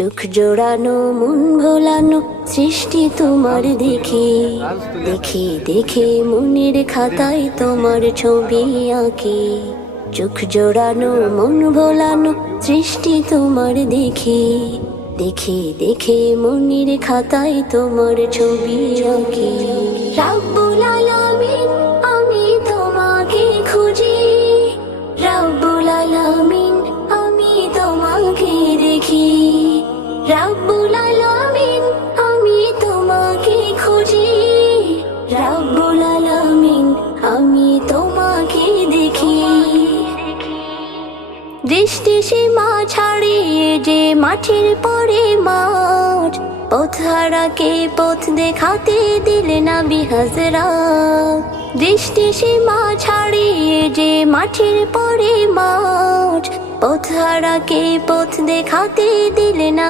চোখ জোড়ানো মন ভোলানো সৃষ্টি তোমার দেখে দেখে দেখে মনের খাতায় তোমার ছবি আঁকে। চোখ জোড়ানো মন ভোলানো সৃষ্টি তোমার দেখে দেখে দেখে মনের খাতায় তোমার ছবি আঁকে। রাব্বুল আলামিন আমি তোমাকে খুঁজি, রাব্বুল আলামিন আমি তোমাকে দেখি, রাব্বুল আলামিন আমি তোমাকে খুঁজি, রাব্বুল আলামিন আমি তোমাকে দেখি। দৃষ্টি সীমা ছাড়িয়ে যে মাঠের পরে মাঠ, পথ হারাকে পথ দেখাতে দিলে নবী হযরত। দৃষ্টি সীমা ছাড়িয়ে যে মাঠের পরে মাঠ, পথ হারাকে পথ দেখাতে দিলে না